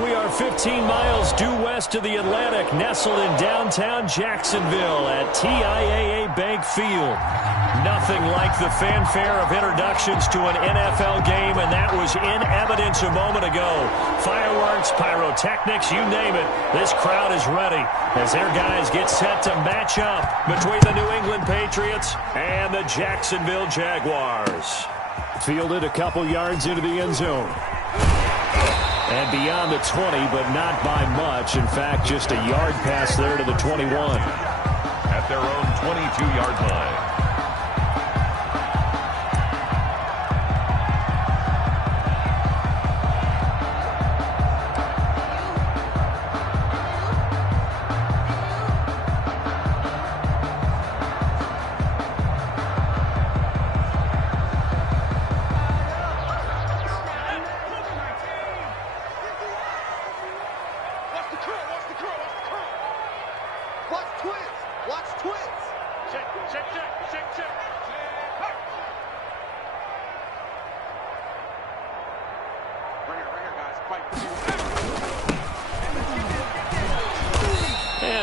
We are 15 miles due west of the Atlantic, nestled in downtown Jacksonville at TIAA Bank Field. Nothing like the fanfare of introductions to an NFL game, and that was in evidence a moment ago. Fireworks, pyrotechnics, you name it. This crowd is ready as their guys get set to match up between the New England Patriots and the Jacksonville Jaguars. Fielded a couple yards into the end zone. And beyond the 20, but not by much. In fact, just a yard pass there to the 21. At their own 22-yard line.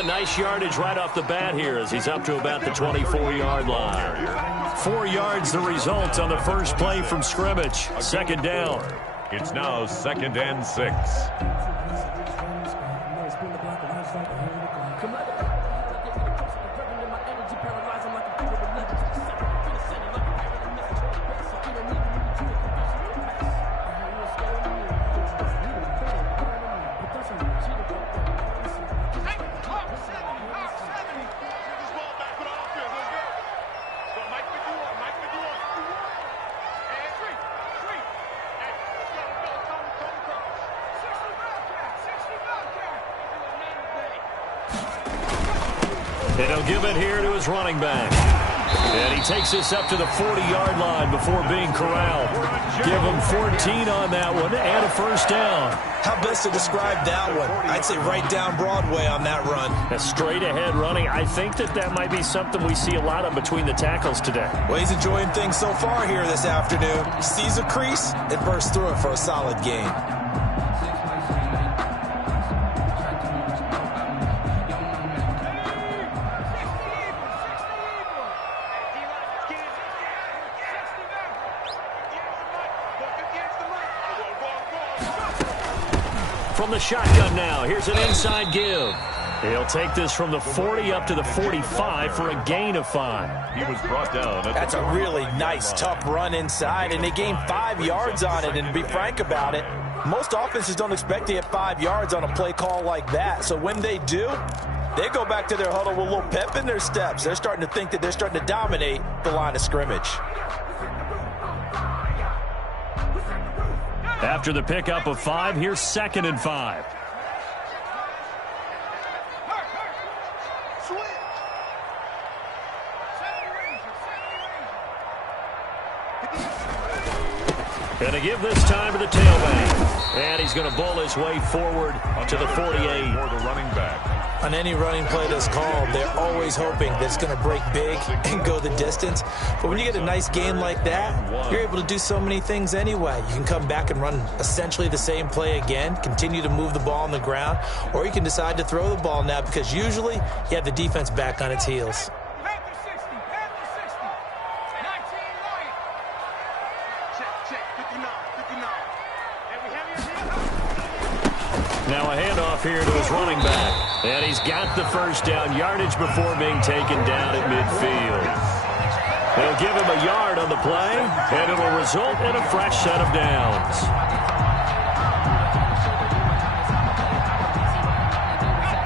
Nice yardage right off the bat here as he's up to about the 24-yard line. 4 yards the result on the first play from scrimmage. Second down. It's now 2nd and 6. And he'll give it here to his running back. And he takes this up to the 40-yard line before being corralled. Give him 14 on that one and a first down. How best to describe that one? I'd say right down Broadway on that run. A straight-ahead running. I think that might be something we see a lot of between the tackles today. Well, he's enjoying things so far here this afternoon. He sees a crease and bursts through it for a solid gain. From the shotgun now, here's an inside give. He'll take this from the 40 up to the 45 for a gain of 5. He was brought down. That's a really nice, tough run inside, and they gained 5 yards on it. And to be frank about it, most offenses don't expect to get 5 yards on a play call like that. So when they do, they go back to their huddle with a little pep in their steps. They're starting to think that they're starting to dominate the line of scrimmage. After the pickup of 5, here's 2nd and 5. Going to give this time to the tailback. And he's going to bowl his way forward to the 48. For the running back. On any running play that's called, they're always hoping that it's going to break big and go the distance. But when you get a nice gain like that, you're able to do so many things anyway. You can come back and run essentially the same play again, continue to move the ball on the ground, or you can decide to throw the ball now because usually you have the defense back on its heels. Now a handoff here to his running back. And he's got the first down yardage before being taken down at midfield. They'll give him a yard on the play, and it'll result in a fresh set of downs.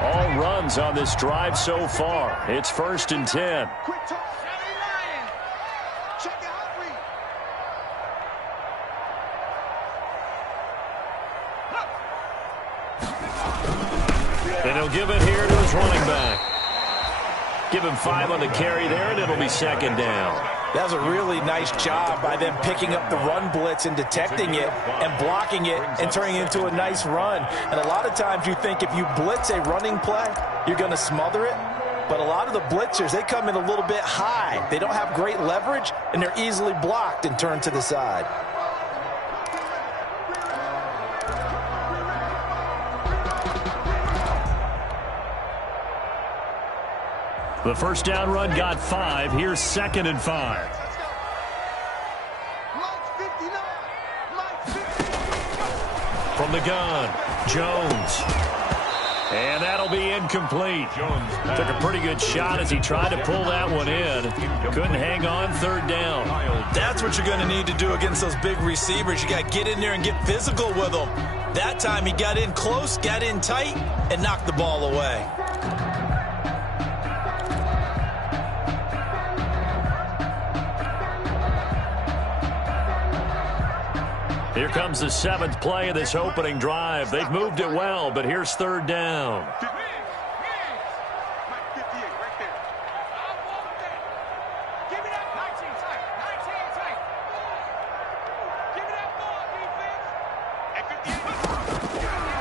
All runs on this drive so far. It's 1st and 10. And he'll give it here to his running back. Give him 5 on the carry there, and it'll be 2nd down. That was a really nice job by them picking up the run blitz and detecting it and blocking it and turning it into a nice run. And a lot of times you think if you blitz a running play, you're going to smother it. But a lot of the blitzers, they come in a little bit high. They don't have great leverage, and they're easily blocked and turned to the side. The first down run got 5. Here's 2nd and 5. From the gun, Jones. And that'll be incomplete. Jones took a pretty good shot as he tried to pull that one in. Couldn't hang on, 3rd down. That's what you're going to need to do against those big receivers. You got to get in there and get physical with them. That time he got in close, got in tight, and knocked the ball away. Here comes the 7th play of this opening drive. They've moved it well, but here's 3rd down.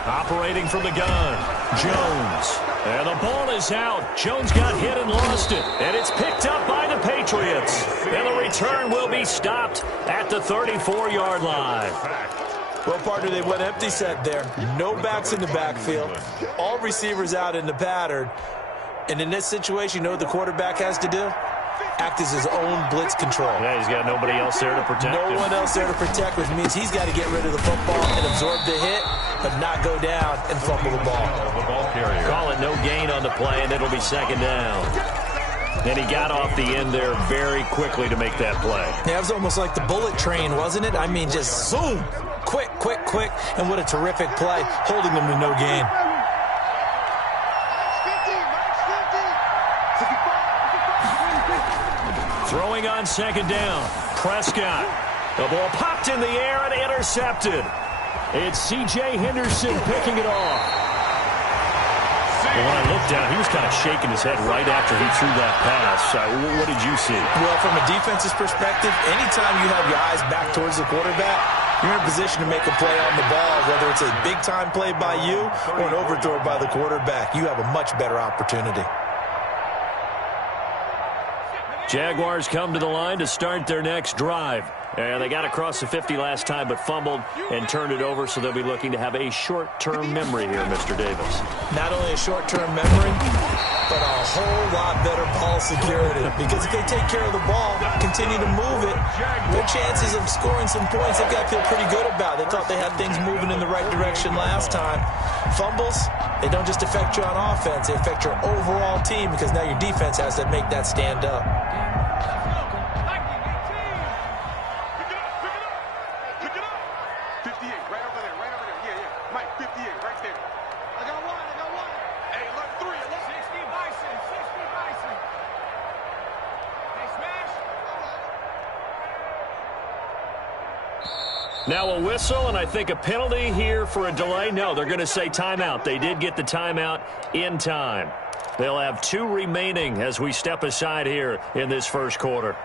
Operating from the gun, Jones. And the ball is out. Jones got hit and lost it. And it's picked up by the Patriots. And the return will be stopped at the 34-yard line. Well, partner, they went empty set there. No backs in the backfield. All receivers out in the pattern. And in this situation, you know what the quarterback has to do? Act as his own blitz control. Yeah, he's got nobody else there to protect him. No one else there to protect, which means he's got to get rid of the football and absorb the hit, but not go down and fumble the ball. Call it no gain on the play, and it'll be 2nd down. And he got off the end there very quickly to make that play. Yeah, it was almost like the bullet train, wasn't it? I mean, just zoom. Quick, quick, quick. And what a terrific play, holding them to no gain. Throwing on 2nd down. Prescott. The ball popped in the air and intercepted. It's C.J. Henderson picking it off. And when I looked down, he was kind of shaking his head right after he threw that pass. What did you see? Well, from a defense's perspective, anytime you have your eyes back towards the quarterback, you're in a position to make a play on the ball, whether it's a big-time play by you or an overthrow by the quarterback. You have a much better opportunity. Jaguars come to the line to start their next drive. And they got across the 50 last time but fumbled and turned it over, so they'll be looking to have a short-term memory here, Mr. Davis. Not only a short-term memory, but a whole lot better ball security. Because if they take care of the ball, continue to move it, their chances of scoring some points, they've got to feel pretty good about. They thought they had things moving in the right direction last time. Fumbles, they don't just affect you on offense, they affect your overall team because now your defense has to make that stand up. Now a whistle, and I think a penalty here for a delay. No, they're going to say timeout. They did get the timeout in time. They'll have 2 remaining as we step aside here in this first quarter.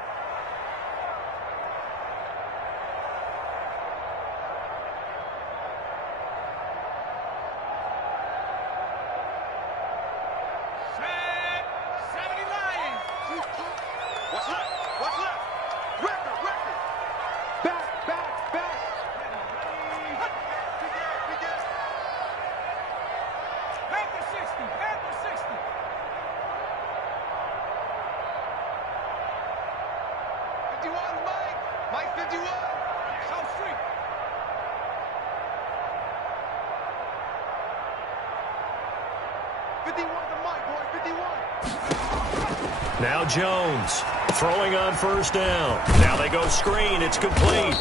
Now Jones throwing on first down. Now they go screen. It's complete.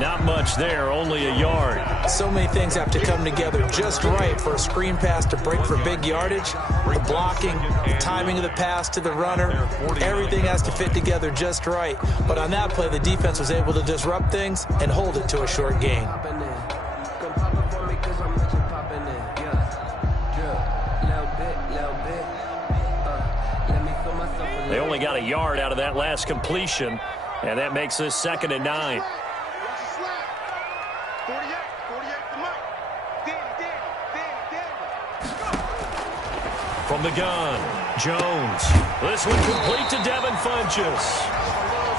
Not much there, only a yard. So many things have to come together just right for a screen pass to break for big yardage. The blocking, the timing of the pass to the runner, everything has to fit together just right. But on that play, the defense was able to disrupt things and hold it to a short gain. They only got a yard out of that last completion, and that makes this 2nd and 9. From the gun, Jones. This one complete to Devin Funchess.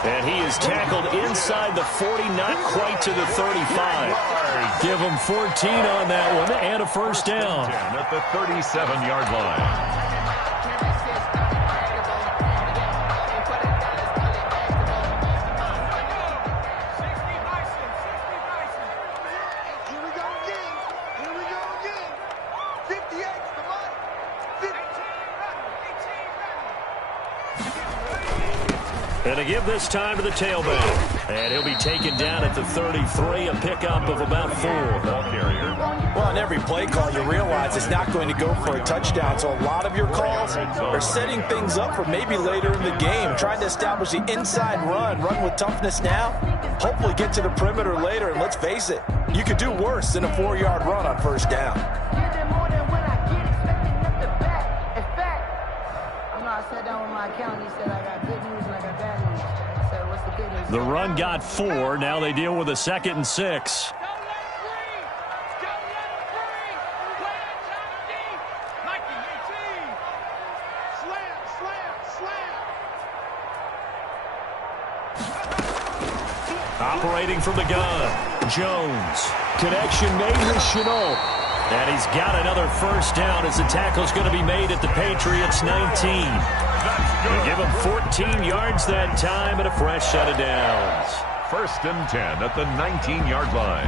And he is tackled inside the 40, not quite to the 35. Give him 14 on that one and a first down. At the 37-yard line. to give this time to the tailback. And he'll be taken down at the 33, a pickup of about 4. Ball carrier. Well, on every play call, you realize it's not going to go for a touchdown. So a lot of your calls are setting things up for maybe later in the game, trying to establish the inside run with toughness now, hopefully get to the perimeter later. And let's face it, you could do worse than a 4-yard run on first down. The run got 4. Now they deal with a 2nd and 6. Operating from the gun, Jones. Connection made with Chenault. And he's got another first down as the tackle's going to be made at the Patriots' 19. They give him 14 yards that time and a fresh set of downs. 1st and 10 at the 19-yard line.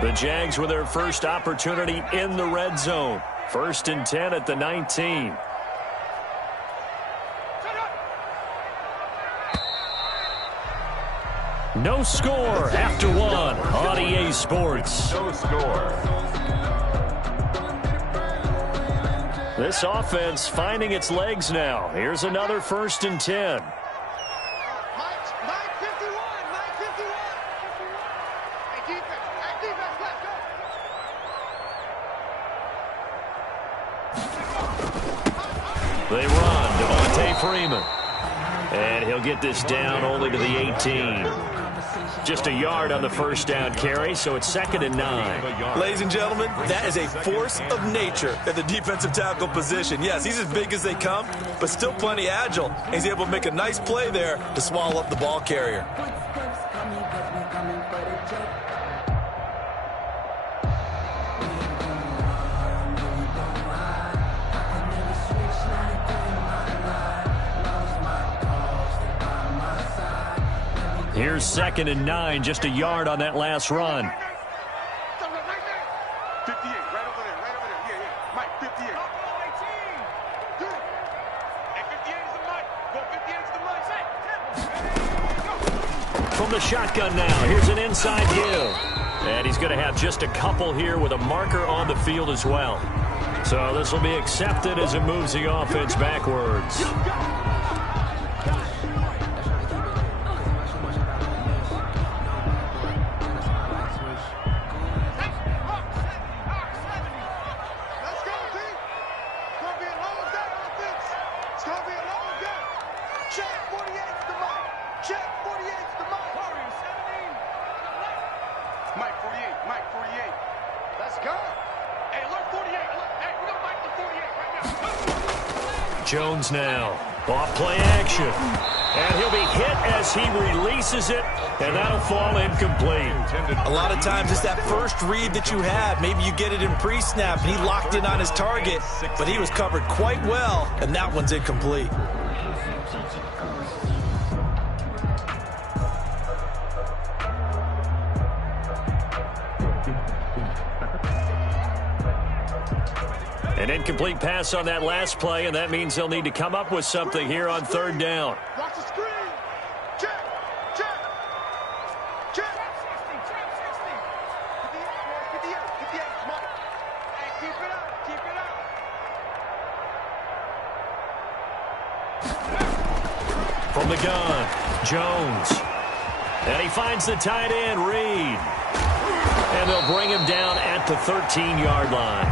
The Jags with their first opportunity in the red zone. 1st and 10 at the 19. No score after 1 on EA Sports. No score. This offense finding its legs now. Here's another 1st and 10. They run, Devontae Freeman. And he'll get this down only to the 18. Just a yard on the first down carry, so it's 2nd and 9. Ladies and gentlemen, that is a force of nature at the defensive tackle position. Yes, he's as big as they come, but still plenty agile. And he's able to make a nice play there to swallow up the ball carrier. Here's 2nd and 9, just a yard on that last run. 58, right over there. Yeah. Mike, 58. Good. And 58 is the Mike. Go 58 is the Mike. From the shotgun now, here's an inside give. And he's going to have just a couple here with a marker on the field as well. So this will be accepted as it moves the offense backwards. Jones now, off play action, and he'll be hit as he releases it, and that'll fall incomplete. A lot of times it's that first read that you have. Maybe you get it in pre-snap, and he locked in on his target, but he was covered quite well, and that one's incomplete. An incomplete pass on that last play, and that means they'll need to come up with something here on 3rd down. Watch the screen. Check. Trap 60. 58, Mike. Hey, keep it up. From the gun, Jones. And he finds the tight end, Reed. And they'll bring him down at the 13-yard line.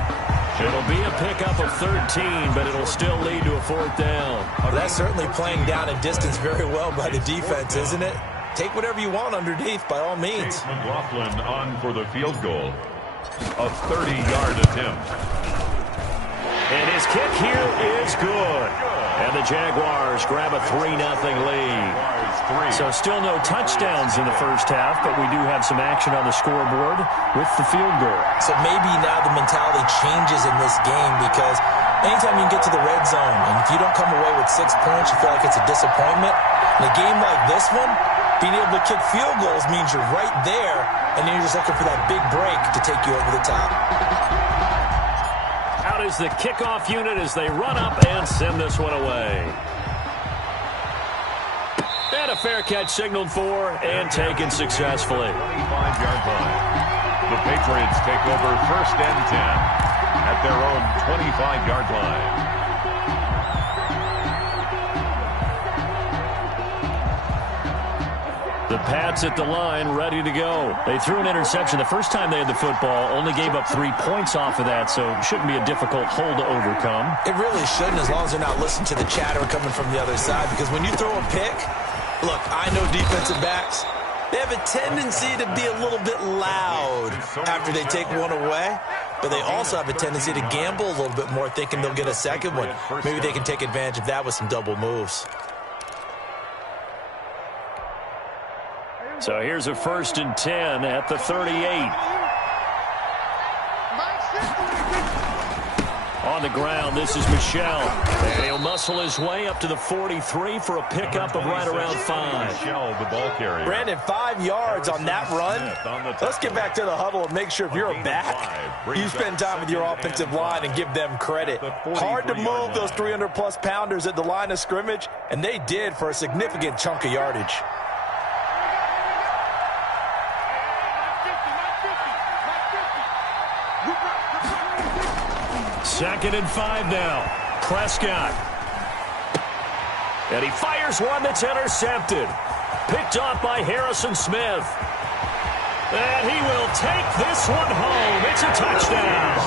It'll be a pickup of 13, but it'll still lead to a 4th down. Oh, that's certainly playing down in distance very well by the defense, isn't it? Take whatever you want underneath, by all means. McLaughlin on for the field goal. A 30-yard attempt. And his kick here is good. And the Jaguars grab a 3-0 lead. So still no touchdowns in the first half, but we do have some action on the scoreboard with the field goal. So maybe now the mentality changes in this game, because anytime you can get to the red zone, and if you don't come away with 6 points, you feel like it's a disappointment. In a game like this one, Being able to kick field goals means you're right there, and then you're just looking for that big break to take you over the top. Out is the kickoff unit as they run up and send this one away. And a fair catch signaled for and taken successfully. 25-yard line. The Patriots take over 1st and 10 at their own 25-yard line. The Pats at the line, ready to go. They threw an interception the first time they had the football, only gave up 3 points off of that, so it shouldn't be a difficult hole to overcome. It really shouldn't, as long as they're not listening to the chatter coming from the other side, because when you throw a pick, look, I know defensive backs, they have a tendency to be a little bit loud after they take one away, but they also have a tendency to gamble a little bit more, thinking they'll get a second one. Maybe they can take advantage of that with some double moves. So here's a 1st and 10 at the 38. On the ground, this is Michel. And he'll muscle his way up to the 43 for a pickup of right around 5. Michel, the ball carrier. Brandon, 5 yards on that run. Let's get back to the huddle and make sure if you're a back, you spend time with your offensive line and give them credit. Hard to move those 300-plus pounders at the line of scrimmage, and they did for a significant chunk of yardage. 2nd and 5 now. Prescott. And he fires one that's intercepted. Picked off by Harrison Smith. And he will take this one home. It's a touchdown.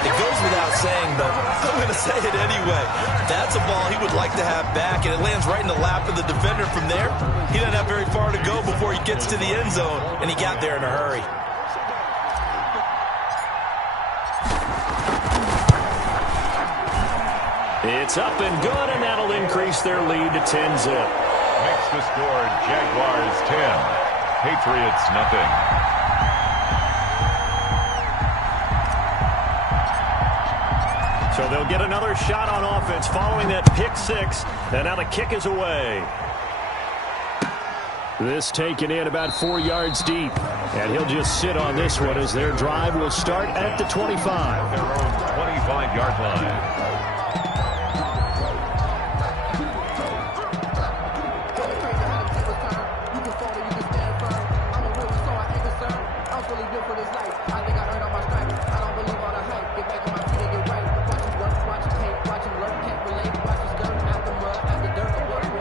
It goes without saying, but I'm going to say it anyway. That's a ball he would like to have back, and it lands right in the lap of the defender from there. He doesn't have very far to go before he gets to the end zone, and he got there in a hurry. It's up and good, and that'll increase their lead to 10-zip. Makes the score Jaguars 10, Patriots nothing. So they'll get another shot on offense following that pick 6, and now the kick is away. This taken in about 4 yards deep, and he'll just sit on this one as their drive will start at the 25. Their own 25-yard line.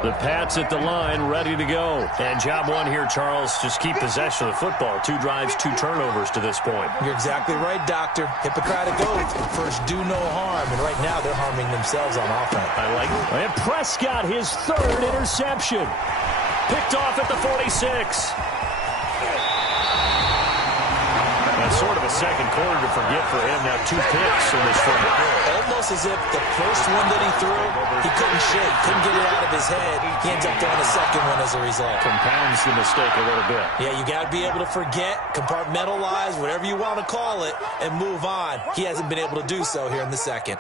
The Pats at the line, ready to go. And job one here, Charles, just keep possession of the football. 2 drives, 2 turnovers to this point. You're exactly right, Doctor. Hippocratic oath. First, do no harm. And right now, they're harming themselves on offense. I like it. And Prescott, his 3rd interception. Picked off at the 46. That's sort of a second quarter to forget for him. Now 2 picks in this front. Almost as if the first one that he threw, he couldn't shake, couldn't get it out of his head. He ends up throwing a second one as a result. Compounds the mistake a little bit. Yeah, you got to be able to forget, compartmentalize, whatever you want to call it, and move on. He hasn't been able to do so here in the second.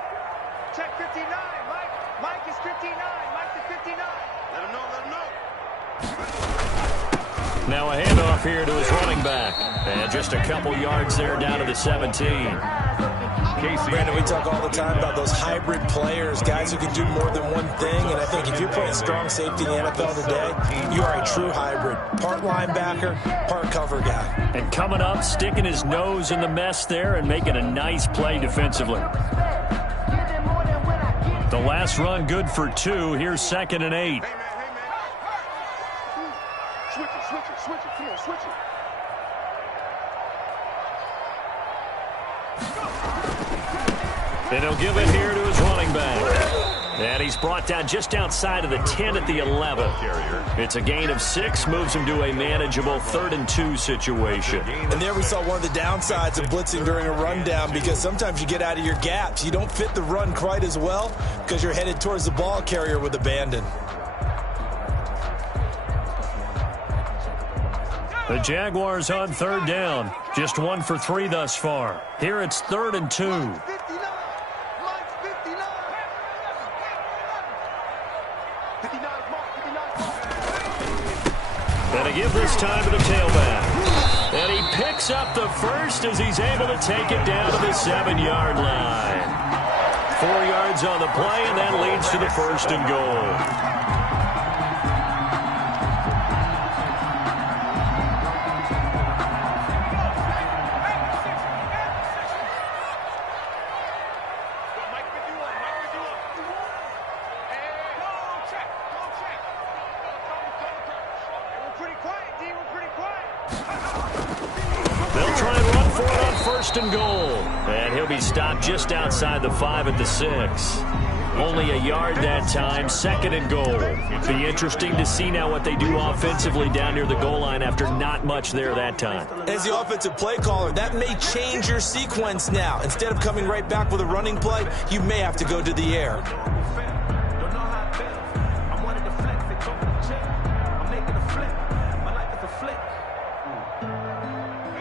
Check 59, Mike. Mike is 59. Mike is 59. Let him know, let him know. Now a handoff here to his running back. And just a couple yards there down to the 17. Brandon, we talk all the time about those hybrid players, guys who can do more than one thing, and I think if you're playing strong safety in the NFL today, you are a true hybrid. Part linebacker, part cover guy. And coming up, sticking his nose in the mess there and making a nice play defensively. The last run good for 2. Here's 2nd and 8. Hey, man. Switch it. Come on, switch it. And he'll give it here to his running back. And he's brought down just outside of the 10 at the 11. It's a gain of 6, moves him to a manageable 3rd and 2 situation. And there we saw one of the downsides of blitzing during a rundown, because sometimes you get out of your gaps. You don't fit the run quite as well because you're headed towards the ball carrier with abandon. The Jaguars on 3rd down. Just 1 for 3 thus far. Here it's 3rd and 2. give this time to the tailback. And he picks up the first as he's able to take it down to the 7-yard line. 4 yards on the play, and that leads to the 1st and goal. And goal. And he'll be stopped just outside the 5 at the 6. Only a yard that time, 2nd and goal. Be interesting to see now what they do offensively down near the goal line after not much there that time. As the offensive play caller, that may change your sequence now. Instead of coming right back with a running play, you may have to go to the air.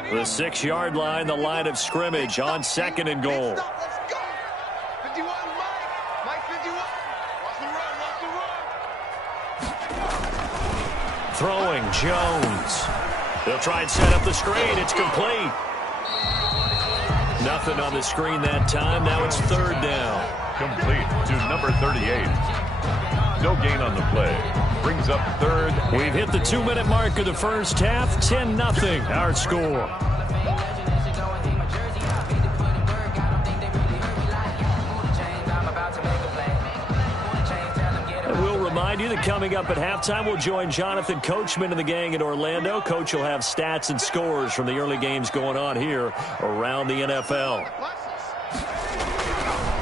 The 6-yard line, the line of scrimmage on 2nd and goal. Let's go. 51, Mike 51. Watch the run. Throwing, Jones. They'll try and set up the screen. It's complete. Nothing on the screen that time. Now it's 3rd down. Complete to number 38. No gain on the play. Brings up 3rd. We've hit the 2-minute mark of the first half. 10-0 our score. And we'll remind you that coming up at halftime, we'll join Jonathan Coachman and the gang in Orlando. Coach will have stats and scores from the early games going on here around the NFL.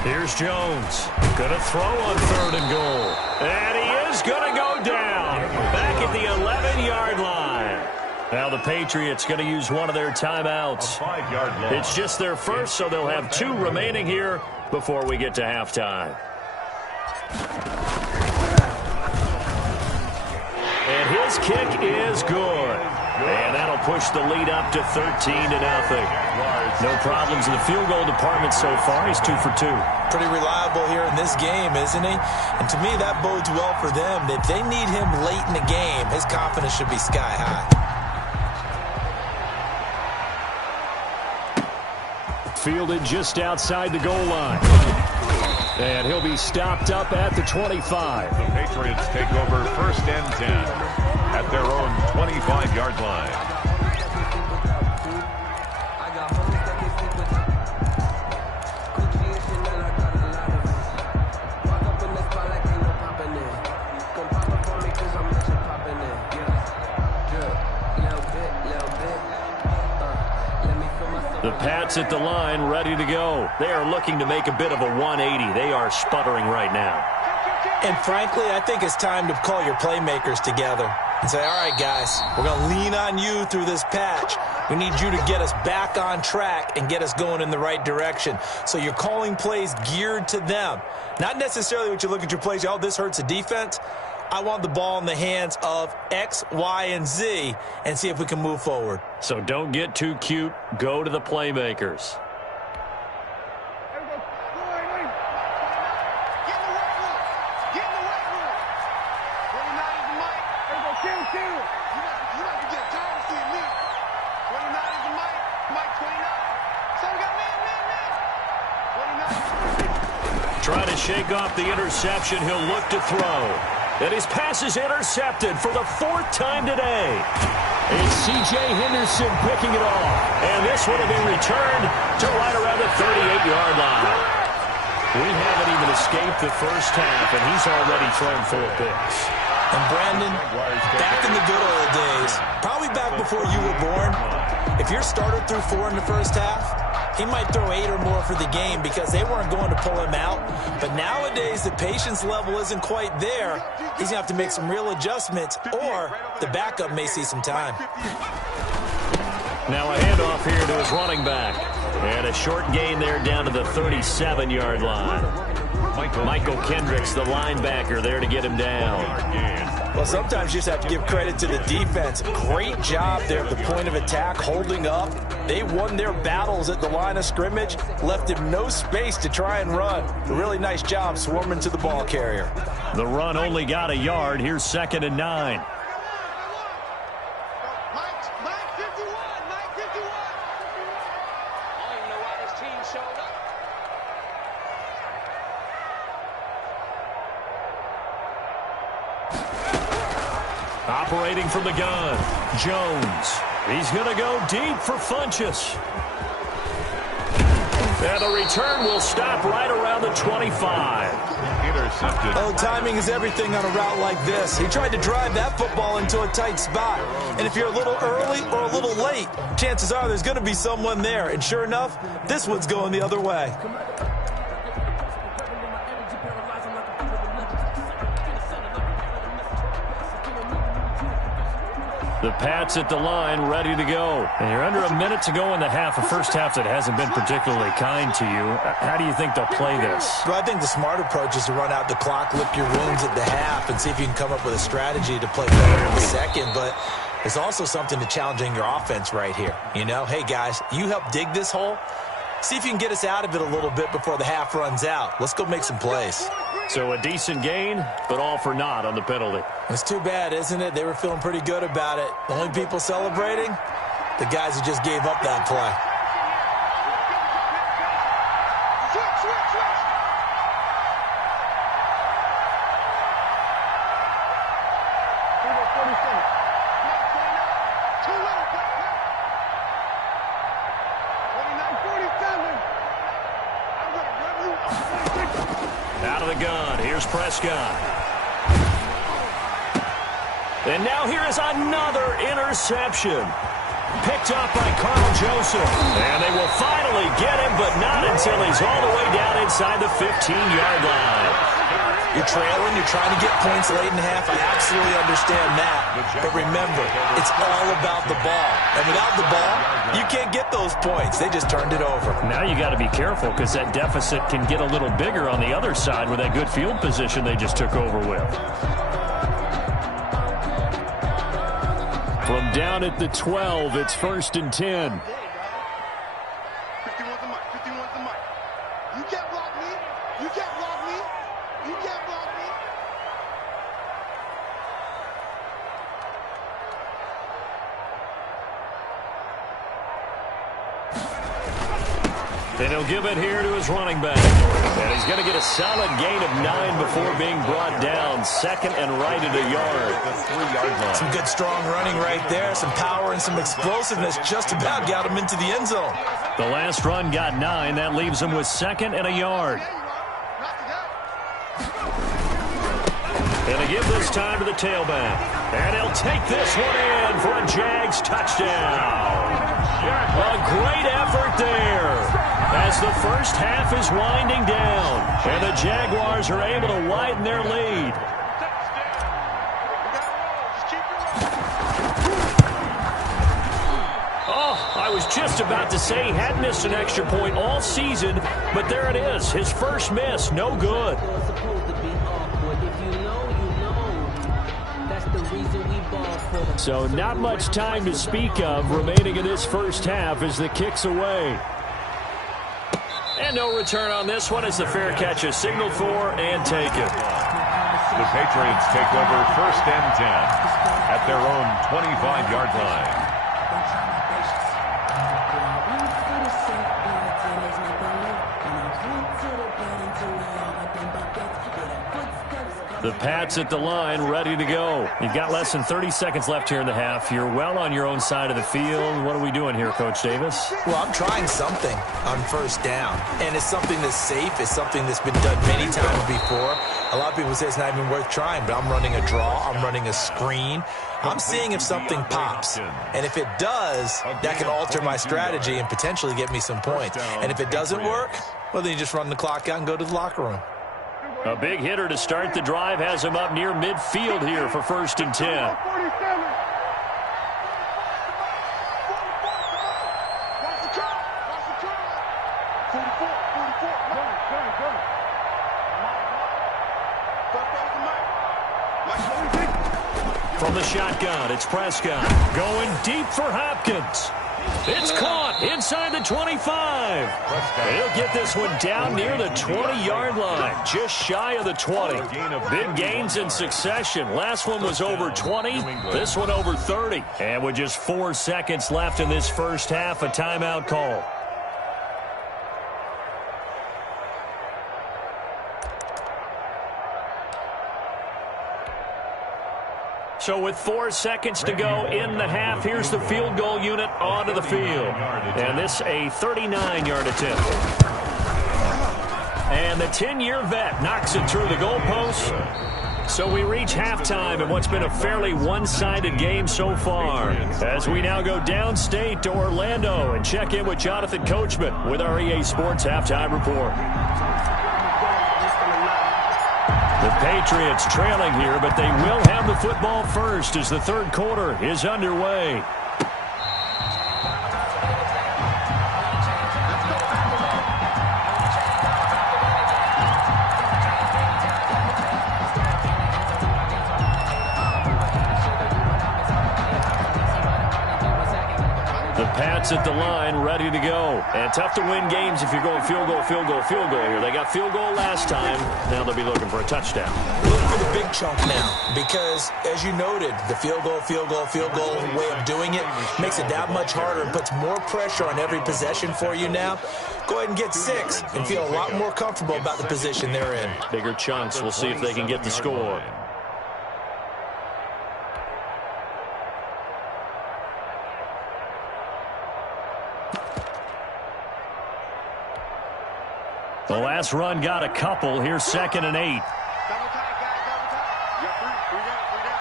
Here's Jones. Going to throw on 3rd and goal. And he is going to go down. Back at the 11-yard line. Now the Patriots going to use one of their timeouts. 5-yard line. It's just their first, so they'll have 2 remaining here before we get to halftime. And his kick is good. And that'll push the lead up to 13-0. No problems in the field goal department so far. He's 2 for 2. Pretty reliable here in this game, isn't he? And to me, that bodes well for them. If they need him late in the game, his confidence should be sky high. Fielded just outside the goal line. And he'll be stopped up at the 25. The Patriots take over 1st and 10 at their own 25-yard line. The Pats at the line, ready to go. They are looking to make a bit of a 180. They are sputtering right now. And frankly, I think it's time to call your playmakers together and say, all right, guys, we're going to lean on you through this patch. We need you to get us back on track and get us going in the right direction. So you're calling plays geared to them. Not necessarily what you look at your plays, oh, this hurts the defense. I want the ball in the hands of X, Y, and Z and see if we can move forward. So don't get too cute. Go to the playmakers. Trying to shake off the interception. He'll look to throw. And his pass is intercepted for the 4th time today. It's C.J. Henderson picking it off. And this one will be returned to right around the 38-yard line. We haven't even escaped the first half, and he's already thrown 4 picks. And Brandon, back in the good old days, probably back before you were born, if your starter threw 4 in the first half, he might throw 8 or more for the game because they weren't going to pull him out. But nowadays, the patience level isn't quite there. He's going to have to make some real adjustments, or the backup may see some time. Now a handoff here to his running back. And a short gain there down to the 37-yard line. Michael Kendricks, the linebacker, there to get him down. Well, sometimes you just have to give credit to the defense. Great job there at the point of attack, holding up. They won their battles at the line of scrimmage, left him no space to try and run. A really nice job swarming to the ball carrier. The run only got a yard. Here's 2nd and 9. Operating from the gun, Jones. He's going to go deep for Funchess. And the return will stop right around the 25. Intercepted. Oh, timing is everything on a route like this. He tried to drive that football into a tight spot. And if you're a little early or a little late, chances are there's going to be someone there. And sure enough, this one's going the other way. The Pats at the line, ready to go. And you're under a minute to go in the half, a first half that hasn't been particularly kind to you. How do you think they'll play this? Well, I think the smart approach is to run out the clock, lick your wounds at the half, and see if you can come up with a strategy to play better in the second. But there's also something to challenging your offense right here. You know, hey, guys, you help dig this hole. See if you can get us out of it a little bit before the half runs out. Let's go make some plays. So a decent gain, but all for naught on the penalty. It's too bad, isn't it? They were feeling pretty good about it. The only people celebrating, the guys who just gave up that play. Out of the gun, here's Prescott. And now here is another interception. Picked up by Carl Joseph. And they will finally get him, but not until he's all the way down inside the 15-yard line. You're trailing, you're trying to get points late in the half. I absolutely understand that. But remember, it's all about the ball. And without the ball, you can't get those points. They just turned it over. Now you got to be careful because that deficit can get a little bigger on the other side with that good field position they just took over with. From down at the 12, it's 1st and 10. 51's the mic. 51's the mic. You can't block me. You can't block me. You can't block me. And he'll give it here to his running back. And he's going to get a solid gain of 9 before being brought down. Second and right at a yard. The 3-yard line. Some good, strong running right there. Some power and some explosiveness just about got him into the end zone. The last run got 9. That leaves him with 2nd and a yard. And they give this time to the tailback. And he'll take this one in for a Jags touchdown. A great effort there as the first half is winding down. And the Jaguars are able to widen their lead. Oh, I was just about to say he had missed an extra point all season, but there it is. His first miss, no good. So not much time to speak of remaining in this first half as the kick's away. And no return on this one as the fair catch is signaled for and taken. The Patriots take over 1st and 10 at their own 25-yard line. The Pats at the line, ready to go. You've got less than 30 seconds left here in the half. You're well on your own side of the field. What are we doing here, Coach Davis? Well, I'm trying something on 1st down, and it's something that's safe. It's something that's been done many times before. A lot of people say it's not even worth trying, but I'm running a draw. I'm running a screen. I'm seeing if something pops. And if it does, that can alter my strategy and potentially get me some points. And if it doesn't work, well, then you just run the clock out and go to the locker room. A big hitter to start the drive has him up near midfield here for 1st and 10. 47. From the shotgun, it's Prescott going deep for Hopkins. It's caught inside the 25. He'll get this one down near the 20-yard line, just shy of the 20. Big gains in succession. Last one was over 20, this one over 30. And with just 4 seconds left in this first half, a timeout call. So with 4 seconds to go in the half, here's the field goal unit onto the field. And this a 39-yard attempt. And the 10-year vet knocks it through the goalpost. So we reach halftime in what's been a fairly one-sided game so far. As we now go downstate to Orlando and check in with Jonathan Coachman with our EA Sports Halftime Report. The Patriots trailing here, but they will have the football first as the third quarter is underway. The Pats at the line, ready to go. And tough to win games if you're going field goal, field goal, field goal here. They got field goal last time. Now they'll be looking for a touchdown. Look for the big chunk now because, as you noted, the field goal way of doing it makes it that much harder and puts more pressure on every possession for you now. Go ahead and get 6 and feel a lot more comfortable about the position they're in. Bigger chunks. We'll see if they can get the score. The last run got a couple. Here's 2nd and 8. Double time, guys, double time. Yeah, three down.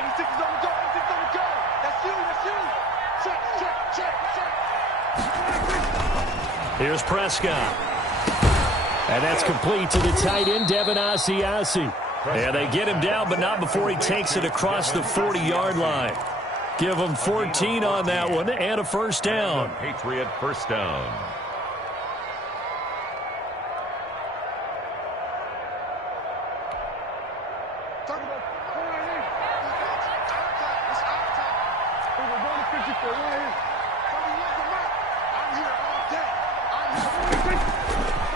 86 is on the go, 86 on the go. That's you. Check. Here's Prescott. And that's complete to the tight end, Devin Asiasi. And they get him down, but not before he takes it across the 40-yard line. Give him 14 on that one and a first down. Patriot first down.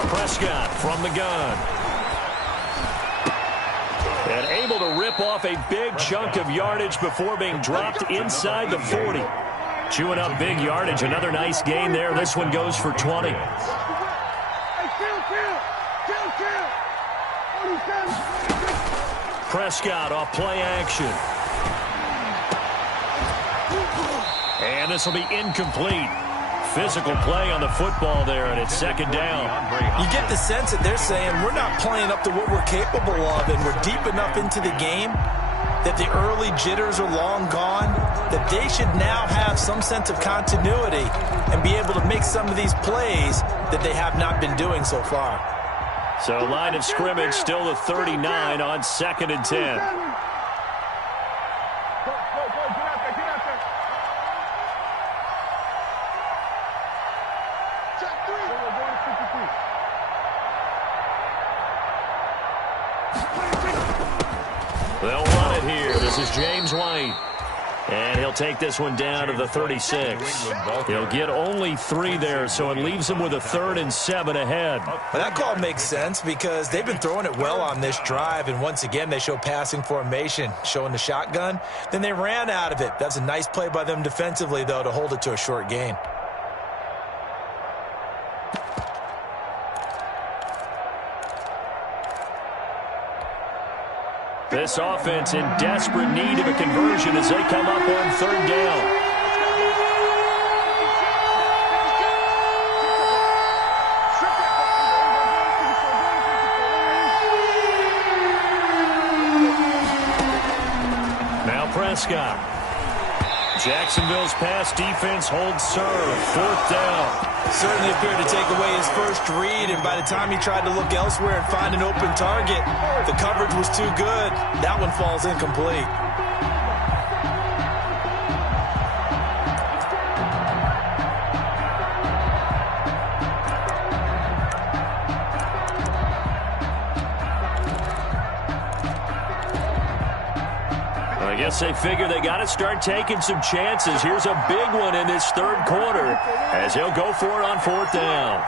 Prescott from the gun. And able to rip off a big chunk of yardage before being dropped inside the 40. Chewing up big yardage. Another nice gain there. This one goes for 20. Prescott off play action. And this will be incomplete. Physical play on the football there, and it's 2nd down. You get the sense that they're saying we're not playing up to what we're capable of, and we're deep enough into the game that the early jitters are long gone, that they should now have some sense of continuity and be able to make some of these plays that they have not been doing so far. So line of scrimmage still the 39 on 2nd and 10. They'll run it here. This is James White. And he'll take this one down to the 36. He'll get only 3 there, so it leaves him with a 3rd and 7 ahead. Well, that call makes sense because they've been throwing it well on this drive, and once again they show passing formation, showing the shotgun. Then they ran out of it. That's a nice play by them defensively, though, to hold it to a short gain. This offense in desperate need of a conversion as they come up on 3rd down. Now Prescott. Jacksonville's pass defense holds serve. 4th down. Certainly appeared to take away his first read, and by the time he tried to look elsewhere and find an open target, the coverage was too good. That one falls incomplete. I guess they figure they got to start taking some chances. Here's a big one in this 3rd quarter as he'll go for it on 4th down.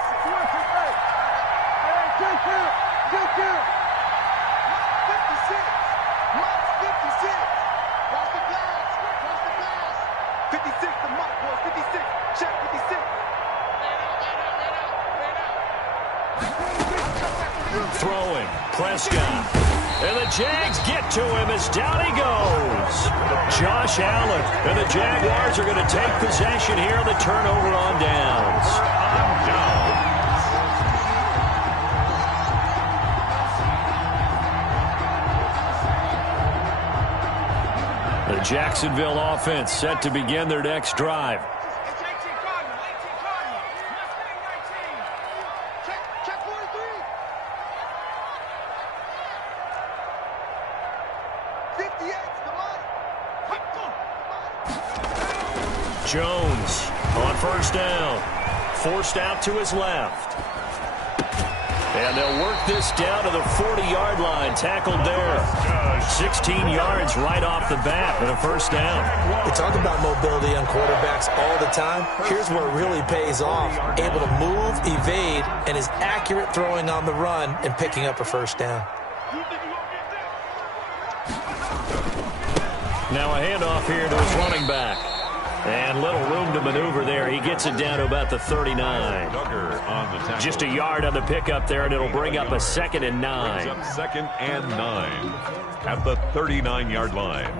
Throwing, Prescott. And the Jags get to him as down he goes. Josh Allen. And the Jaguars are going to take possession here on the turnover on downs. The Jacksonville offense set to begin their next drive. Jones on first down. Forced out to his left. And they'll work this down to the 40-yard line. Tackled there. 16 yards right off the bat and a first down. We talk about mobility on quarterbacks all the time. Here's where it really pays off. Able to move, evade, and is accurate throwing on the run and picking up a first down. Now a handoff here to his running back. And little room to maneuver there. He gets it down to about the 39. Just a yard on the pickup there, and it'll bring up a 2nd and 9. Up 2nd and 9 at the 39-yard line.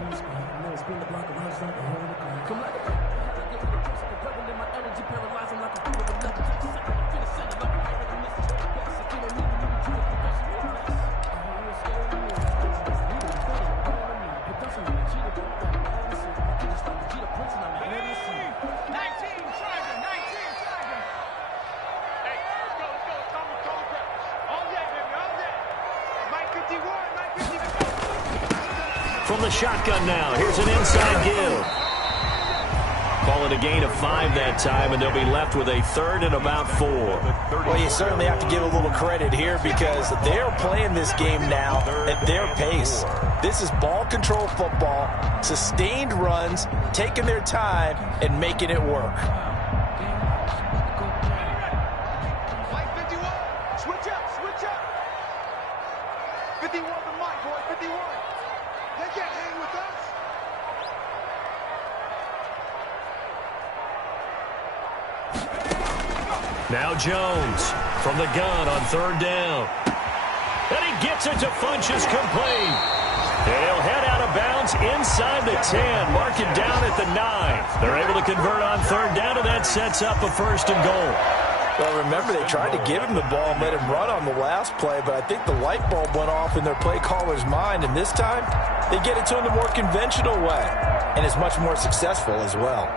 From the shotgun now, here's an inside give. Call it a gain of 5 that time, and they'll be left with a 3rd and about 4. Well, you certainly have to give a little credit here because they're playing this game now at their pace. This is ball control football, sustained runs, taking their time, and making it work. Mike 51, switch up. 51 to Mike, boy, 51. They can't hang with us. Now Jones from the gun on 3rd down. And he gets it to Funchess complete. And he'll head out of bounds inside the 10. Mark it down at the 9. They're able to convert on 3rd down, and that sets up a 1st and goal. Well, remember, they tried to give him the ball and let him run on the last play, but I think the light bulb went off in their play caller's mind, and this time they get it to him the more conventional way, and it's much more successful as well.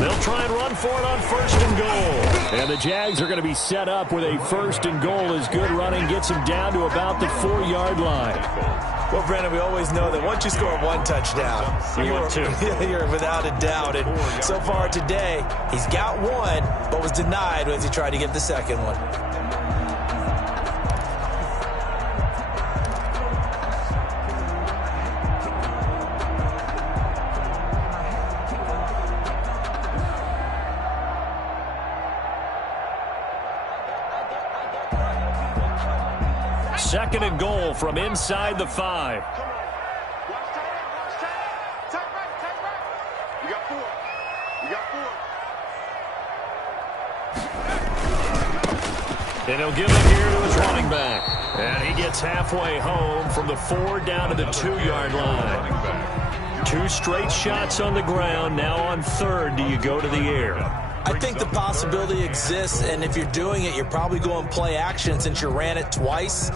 They'll try and run for it on 1st and goal. And the Jags are going to be set up with a 1st and goal as good running gets them down to about the 4-yard line. Well, Brandon, we always know that once you score 1 touchdown, you're without a doubt. And so far today, he's got 1, but was denied as he tried to get the 2nd one. Second and goal from inside the 5. Come on. Watch tight. Tight right. You got 4. And he'll give it here to his running back. And he gets halfway home from the 4 down to the 2-yard line. 2 straight shots on the ground. Now on 3rd, do you go to the air? I think the possibility exists, and if you're doing it, you're probably going play action since you ran it twice.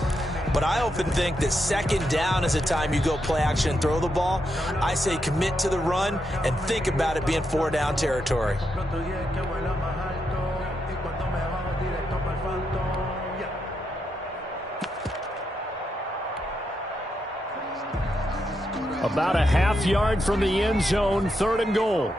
But I often think that 2nd down is the time you go play action and throw the ball. I say commit to the run and think about it being 4-down territory. About a half yard from the end zone, 3rd and goal.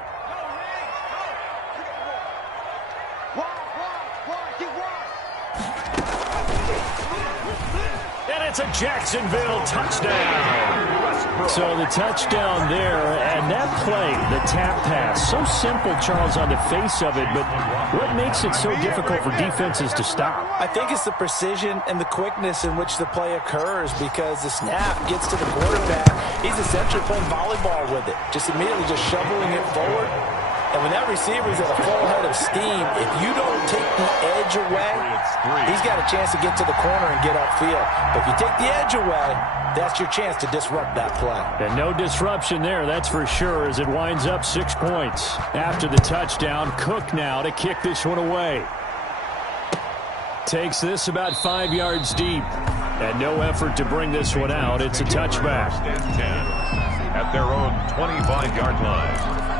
It's a Jacksonville touchdown. So the touchdown there, and that play, the tap pass, so simple, Charles, on the face of it, but what makes it so difficult for defenses to stop? I think it's the precision and the quickness in which the play occurs, because the snap gets to the quarterback. He's essentially playing volleyball with it, just immediately just shoveling it forward. And when that receiver's at a full head of steam, if you don't take the edge away, he's got a chance to get to the corner and get upfield. But if you take the edge away, that's your chance to disrupt that play. And no disruption there, that's for sure, as it winds up 6 points. After the touchdown, Cook now to kick this one away. Takes this about 5 yards deep. And no effort to bring this one out. It's a touchback. First and 10 at their own 25-yard line.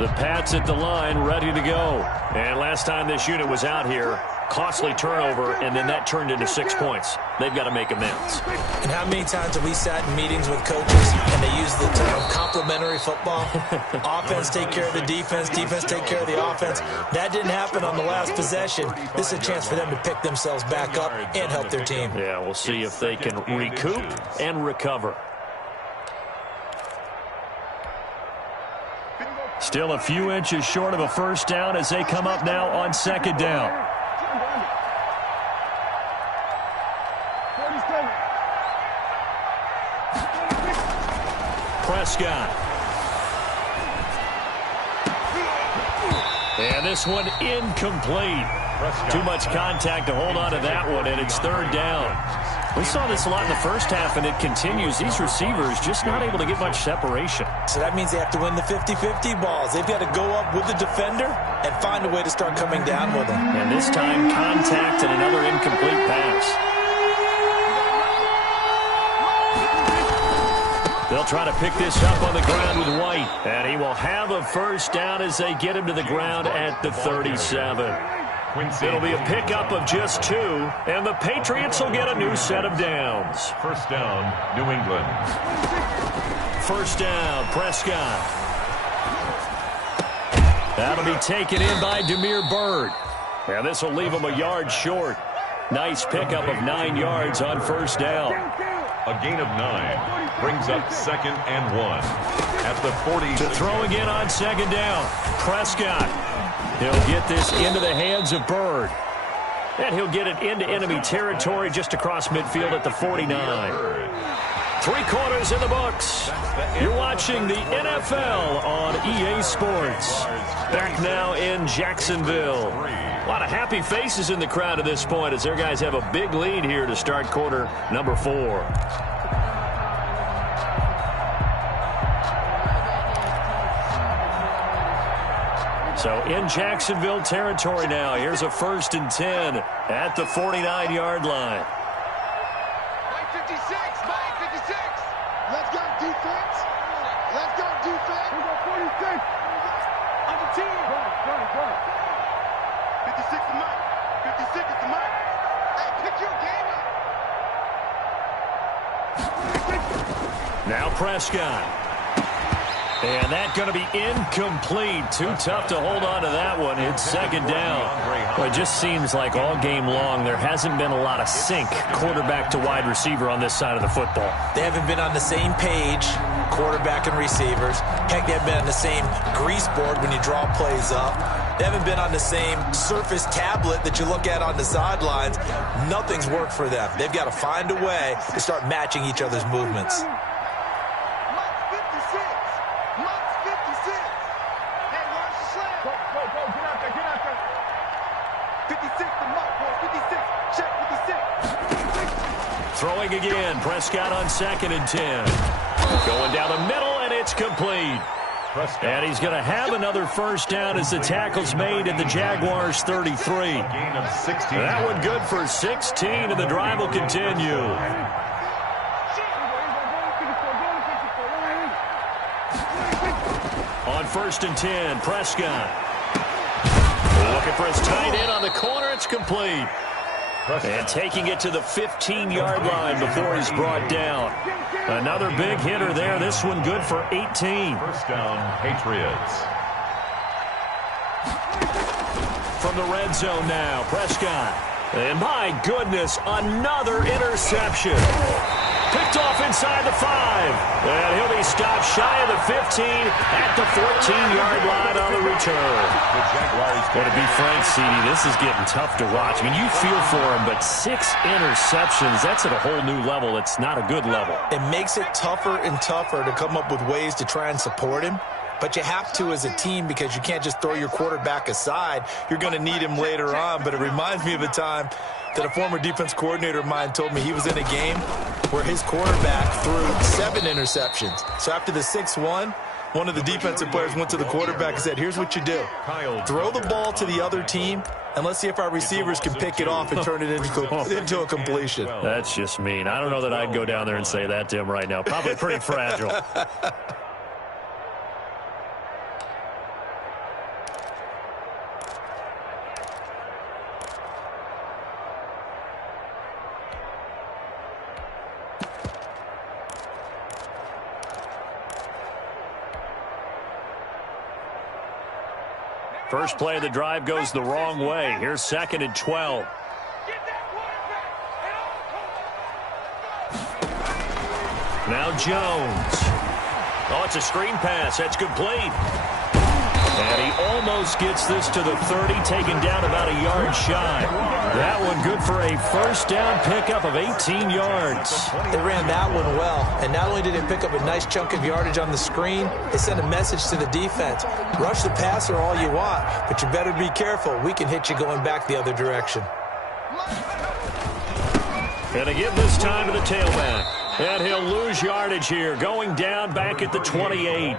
The Pats at the line, ready to go. And last time this unit was out here, costly turnover, and then that turned into 6 points. They've got to make amends. And how many times have we sat in meetings with coaches and they use the term complementary football? Offense take care of the defense, defense take care of the offense. That didn't happen on the last possession. This is a chance for them to pick themselves back up and help their team. Yeah, we'll see if they can recoup and recover. Still a few inches short of a first down as they come up now on second down. Prescott. And this one incomplete. Too much contact to hold on to that one, and it's third down. We saw this a lot in the first half, and it continues. These receivers just not able to get much separation. So that means they have to win the 50-50 balls. They've got to go up with the defender and find a way to start coming down with them. And this time, contact and another incomplete pass. They'll try to pick this up on the ground with White. And he will have a first down as they get him to the ground at the 37. It'll be a pickup of just 2, and the Patriots will get a new set of downs. First down, New England. First down, Prescott. That'll be taken in by Damiere Byrd. And this will leave him a yard short. Nice pickup of 9 yards on first down. A gain of 9 brings up 2nd and 1 at the 40. To throw again on second down, Prescott. He'll get this into the hands of Byrd. And he'll get it into enemy territory just across midfield at the 49. 3 quarters in the books. You're watching the NFL on EA Sports. Back now in Jacksonville. A lot of happy faces in the crowd at this point as their guys have a big lead here to start quarter number 4. So in Jacksonville territory now. Here's a 1st and 10 at the 49-yard line. Mike 56, Mike 56. Let's go defense. Let's go defense. We got 46. On the team. Go. 56 to Mike. 56 is to Mike. Hey, pick your game up. Now Prescott. And that's going to be incomplete. Too tough to hold on to that one. It's second down. Well, it just seems like all game long there hasn't been a lot of sync quarterback to wide receiver on this side of the football. They haven't been on the same page, quarterback and receivers. Heck, they haven't been on the same grease board when you draw plays up. They haven't been on the same surface tablet that you look at on the sidelines. Nothing's worked for them. They've got to find a way to start matching each other's movements. Throwing again, Prescott on 2nd and 10. Going down the middle, and it's complete. And he's going to have another first down as the tackle's made at the Jaguars' 33. Gain of 16. That one good for 16, and the drive will continue. On 1st and 10, Prescott. Looking for his tight end on the corner. It's complete. And taking it to the 15-yard line before he's brought down. Another big hitter there. This one good for 18. First down, Patriots. From the red zone now, Prescott. And my goodness, another interception. Picked off inside the 5. And he'll be stopped shy of the 15 at the 14-yard line on the return. But to be frank, CD, this is getting tough to watch. I mean, you feel for him, but 6 interceptions, that's at a whole new level. It's not a good level. It makes it tougher and tougher to come up with ways to try and support him. But you have to as a team because you can't just throw your quarterback aside. You're going to need him later on. But it reminds me of a time that a former defense coordinator of mine told me he was in a game where his quarterback threw 7 interceptions. So after the 6-1, one of the defensive players went to the quarterback and said, here's what you do. Throw the ball to the other team, and let's see if our receivers can pick it off and turn it into a completion. That's just mean. I don't know that I'd go down there and say that to him right now. Probably pretty fragile. First play of the drive goes the wrong way. Here's 2nd and 12. Now Jones. Oh, it's a screen pass. That's complete. And he almost gets this to the 30, taken down about a yard shy. That one good for a first down pickup of 18 yards. They ran that one well, and not only did they pick up a nice chunk of yardage on the screen, they sent a message to the defense. Rush the passer all you want, but you better be careful. We can hit you going back the other direction. And again this time to the tailback. And he'll lose yardage here, going down back at the 28.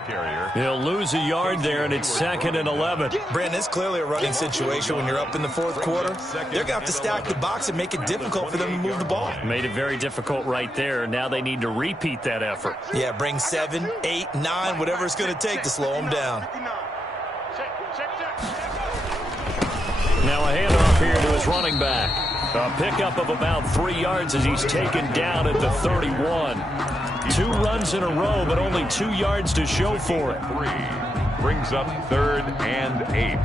He'll lose a yard there, and it's 2nd and 11. Brandon, it's clearly a running situation when you're up in the 4th quarter. They're going to have to stack the box and make it difficult for them to move the ball. Made it very difficult right there. Now they need to repeat that effort. Yeah, bring 7, 8, 9, whatever it's going to take to slow them down. Now a handoff here to his running back. A pickup of about 3 yards as he's taken down at the 31. 2 runs in a row, but only 2 yards to show for it. 3 brings up 3rd and 8.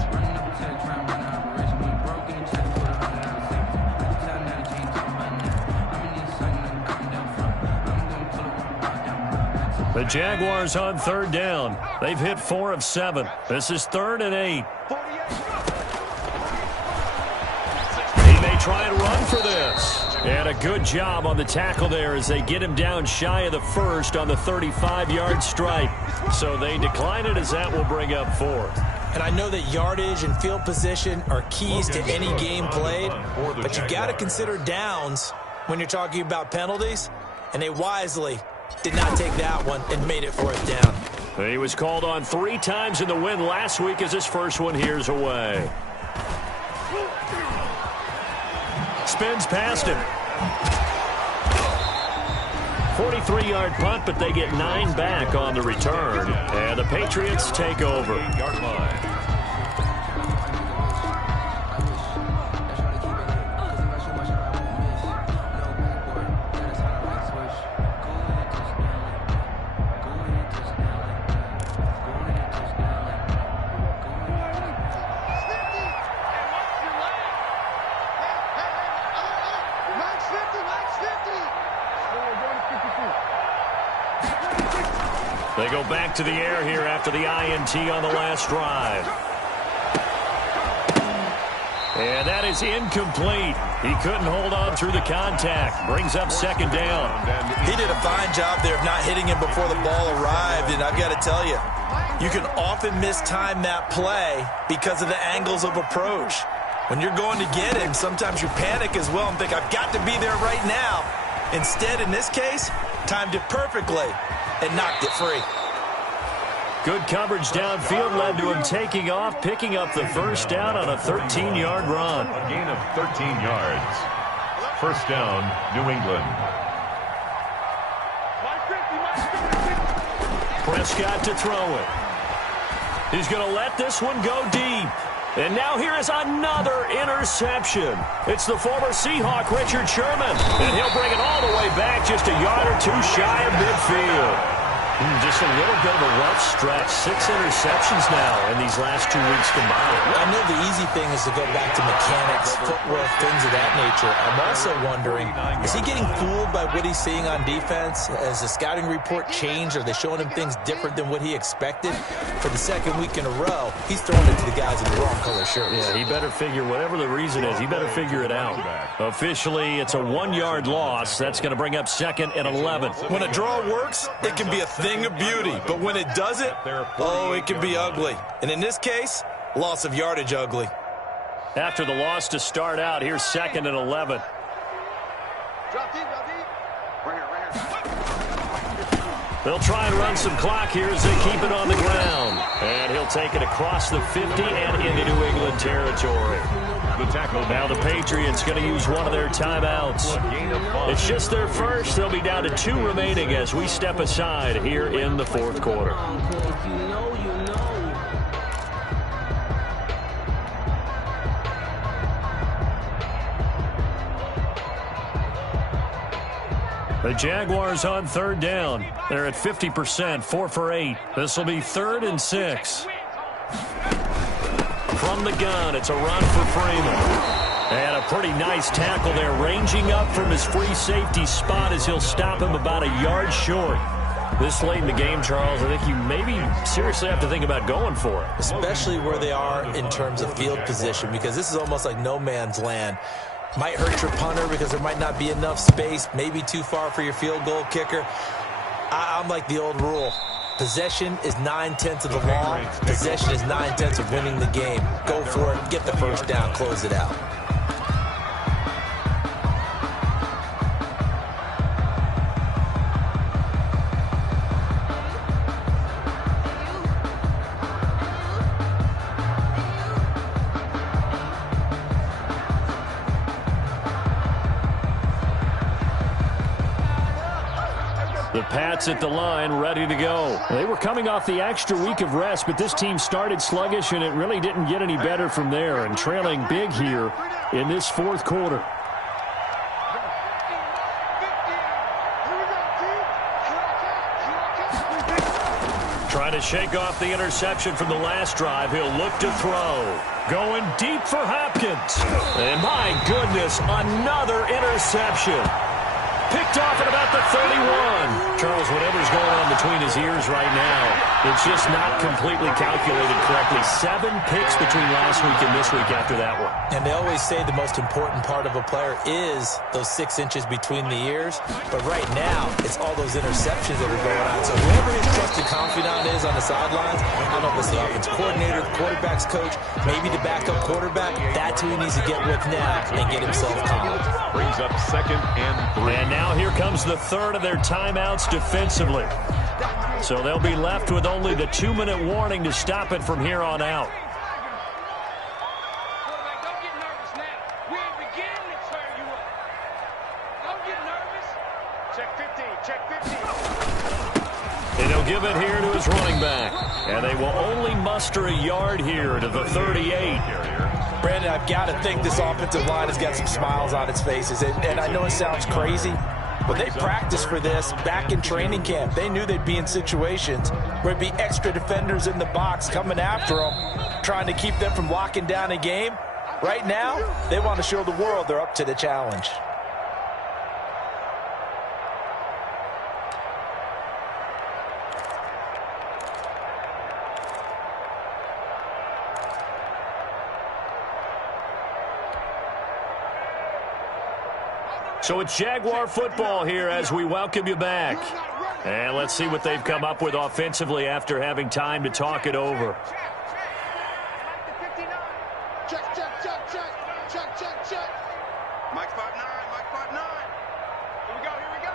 The Jaguars on 3rd down. They've hit 4 of 7. This is 3rd and 8. Try and run for this. And a good job on the tackle there as they get him down shy of the 1st on the 35-yard stripe. So they decline it as that will bring up 4th. And I know that yardage and field position are keys to any game played, but you got to consider downs when you're talking about penalties, and they wisely did not take that one and made it 4th down. He was called on 3 times in the win last week as his first one here's away. Spins past him. 43-yard punt, but they get 9 back on the return. And the Patriots take over. Yard line. They go back to the air here after the INT on the last drive. And that is incomplete. He couldn't hold on through the contact. Brings up 2nd down. He did a fine job there of not hitting him before the ball arrived, and I've got to tell you, you can often mistime that play because of the angles of approach. When you're going to get him, sometimes you panic as well and think, I've got to be there right now. Instead, in this case, timed it perfectly and knocked it free. Good coverage downfield led to him taking off, picking up the first down on a 13-yard run. A gain of 13 yards. First down, New England. Prescott to throw it. He's going to let this one go deep. And now here is another interception. It's the former Seahawk, Richard Sherman. And he'll bring it all the way back just a yard or two shy of midfield. Just a little bit of a rough stretch. 6 interceptions now in these last 2 weeks combined. I know the easy thing is to go back to mechanics, footwork, things of that nature. I'm also wondering, is he getting fooled by what he's seeing on defense? Has the scouting report changed? Are they showing him things different than what he expected? For the second week in a row, he's throwing it to the guys in the wrong color shirts. Yeah, he better figure, whatever the reason is, he better figure it out. Officially, it's a 1-yard loss. That's going to bring up 2nd and 11. When a draw works, it can be a thing of beauty, but when it doesn't, oh, it can be ugly. And in this case, loss of yardage ugly. After the loss to start out, here's 2nd and 11. Drop deep, drop deep. Right here. They'll try and run some clock here as they keep it on the ground. And he'll take it across the 50 and into New England territory. Now the Patriots going to use one of their timeouts. It's just their first. They'll be down to 2 remaining as we step aside here in the 4th quarter. The Jaguars on 3rd down. They're at 50%, 4 for 8. This will be 3rd and 6. From the gun, it's a run for Freeman. And a pretty nice tackle there, ranging up from his free safety spot as he'll stop him about a yard short. This late in the game, Charles, I think you maybe seriously have to think about going for it. Especially where they are in terms of field position, because this is almost like no man's land. Might hurt your punter because there might not be enough space, maybe too far for your field goal kicker. I'm like the old rule. Possession is 9/10 of the law. Possession is 9/10 of winning the game. Go for it. Get the first down. Close it out. The Pats at the line, ready to go. They were coming off the extra week of rest, but this team started sluggish, and it really didn't get any better from there, and trailing big here in this 4th quarter. Trying to shake off the interception from the last drive. He'll look to throw. Going deep for Hopkins. And my goodness, another interception. Picked off at about the 31. Charles, whatever's going on between his ears right now, it's just not completely calculated correctly. 7 picks between last week and this week after that one. And they always say the most important part of a player is those 6 inches between the ears. But right now, it's all those interceptions that are going on. So whoever his trusted confidant is on the sidelines, I don't know if it's the offense coordinator, the quarterback's coach, maybe the backup quarterback, that's who he needs to get with now and get himself calm. Brings up 2nd and 3. And now here comes the 3rd of their timeouts defensively. So they'll be left with only the 2-minute warning to stop it from here on out. Quarterback, don't get nervous now. We ain't beginning to turn you up. Don't get nervous. Check 15, check 15. And he'll give it here to his running back. And they will only muster a yard here to the 38. Brandon, I've got to think this offensive line has got some smiles on its faces. And I know it sounds crazy, but they practiced for this back in training camp. They knew they'd be in situations where it'd be extra defenders in the box coming after them, trying to keep them from locking down a game. Right now, they want to show the world they're up to the challenge. So it's Jaguar football here as we welcome you back. And let's see what they've come up with offensively after having time to talk it over. Check, check, check, check, check, check, check. Mike 5-9, Mike 5-9. Here we go, here we go.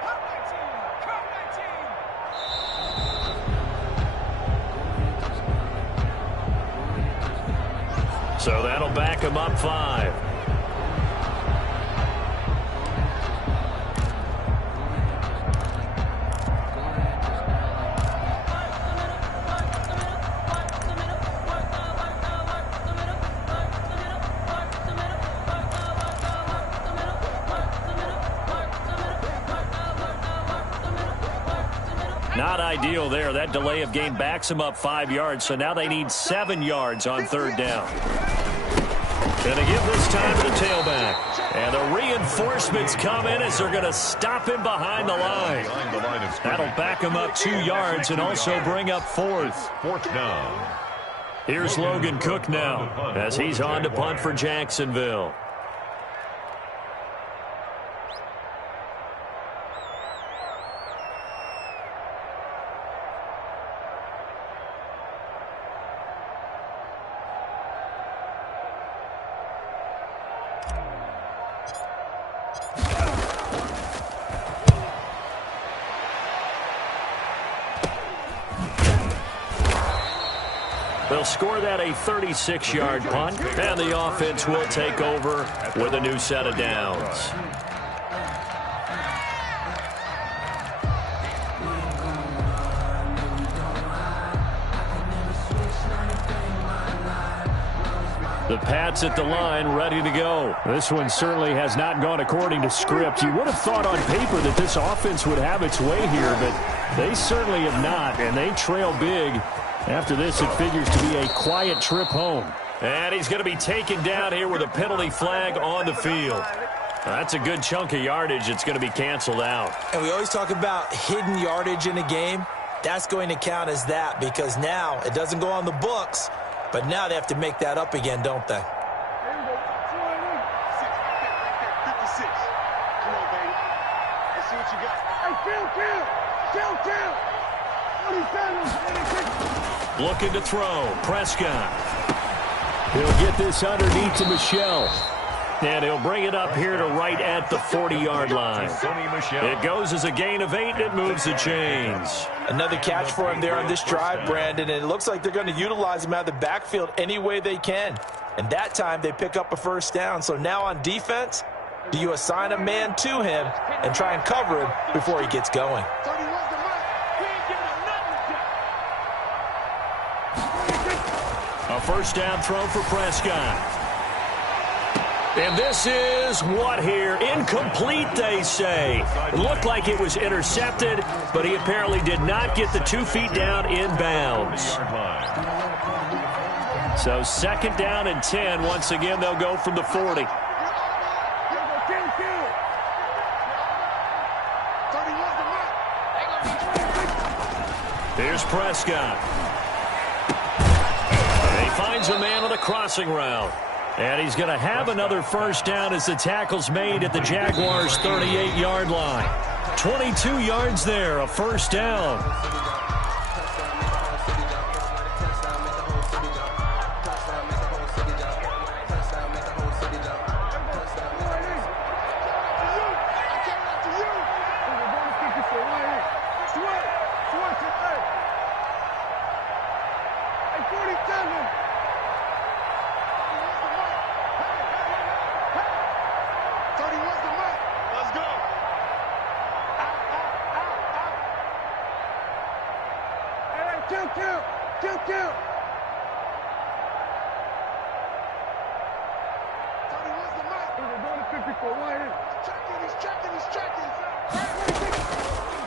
Come 19, come 19. So that'll back him up 5. Not ideal there. That delay of game backs them up 5 yards, so now they need 7 yards on 3rd down. Going to give this time to the tailback. And the reinforcements come in as they're going to stop him behind the line. That'll back him up 2 yards and also bring up 4th. 4th down. Here's Logan Cook now as he's on to punt for Jacksonville. They'll score that a 36-yard punt, and the offense will take over with a new set of downs. The Pats at the line, ready to go. This one certainly has not gone according to script. You would have thought on paper that this offense would have its way here, but they certainly have not, and they trail big. After this, it figures to be a quiet trip home. And he's going to be taken down here with a penalty flag on the field. That's a good chunk of yardage. It's going to be canceled out. And we always talk about hidden yardage in a game. That's going to count as that because now it doesn't go on the books, but now they have to make that up again, don't they? 56. Come on, baby. Let's see what you got. Hey, kill. 47. Looking to throw. Prescott. He'll get this underneath to Michelle. And he'll bring it up here to right at the 40-yard line. It goes as a gain of 8, and it moves the chains. Another catch for him there on this drive, Brandon, and it looks like they're going to utilize him out of the backfield any way they can. And that time they pick up a 1st down. So now on defense, do you assign a man to him and try and cover him before he gets going? A 1st down throw for Prescott. And this is what here? Incomplete, they say. It looked like it was intercepted, but he apparently did not get the 2 feet down in bounds. So 2nd down and 10. Once again, they'll go from the 40. Here's Prescott. And he finds a man on a crossing route. And he's going to have another 1st down as the tackle's made at the Jaguars' 38-yard line. 22 yards there, a 1st down.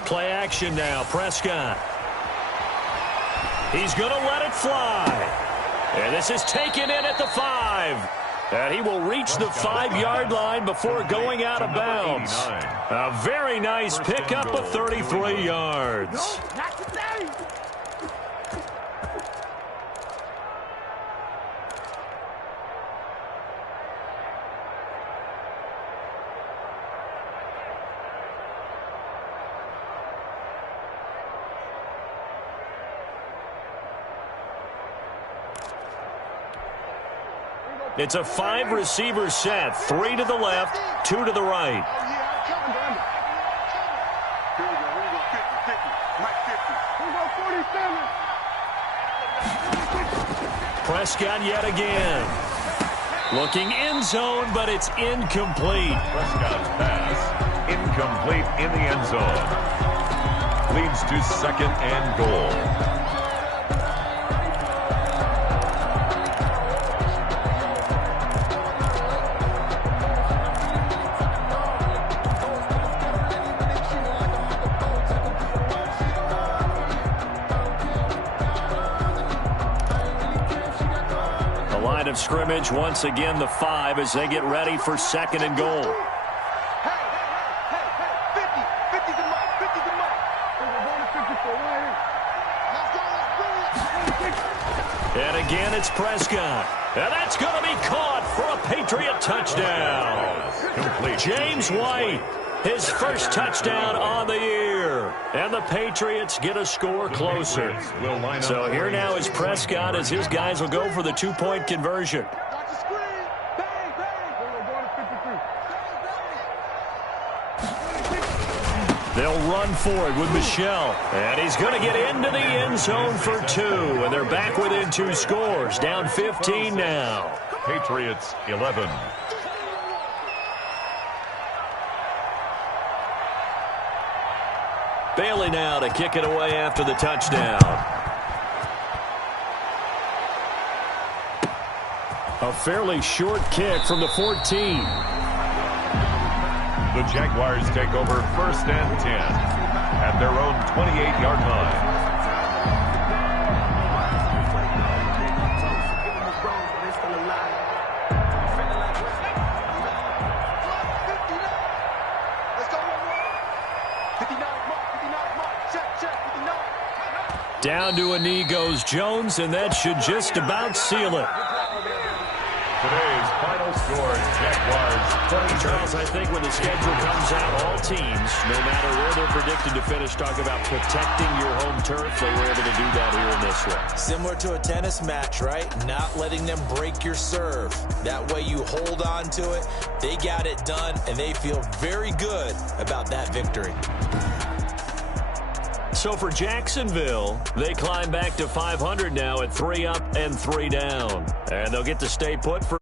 Play action now, Prescott. He's going to let it fly. And this is taken in at the 5. And he will reach the 5-yard line before going out of bounds. A very nice pickup of 33 yards. It's a 5-receiver set. 3 to the left, 2 to the right. Prescott yet again. Looking end zone, but it's incomplete. Prescott's pass incomplete in the end zone. Leads to 2nd and goal. of scrimmage, once again the 5 as they get ready for 2nd and goal. And again, it's Prescott. And that's going to be caught for a Patriot touchdown. Complete. James White, his first touchdown on the year. And the Patriots get a score closer. So here now is Prescott as his guys will go for the 2-point conversion. They'll run for it with Michelle. And he's going to get into the end zone for 2. And they're back within 2 scores. Down 15 now. Patriots 11. Bailey now to kick it away after the touchdown. A fairly short kick from the 14. The Jaguars take over 1st and 10 at their own 28-yard line. Down to a knee goes Jones, and that should just about seal it. Today's final score, Jaguars 20. Charles, I think when the schedule comes out, all teams, no matter where they're predicted to finish, talk about protecting your home turf. They were able to do that here in this one. Similar to a tennis match, right? Not letting them break your serve. That way you hold on to it. They got it done, and they feel very good about that victory. So for Jacksonville, they climb back to 500 now at 3 up and 3 down. And they'll get to stay put for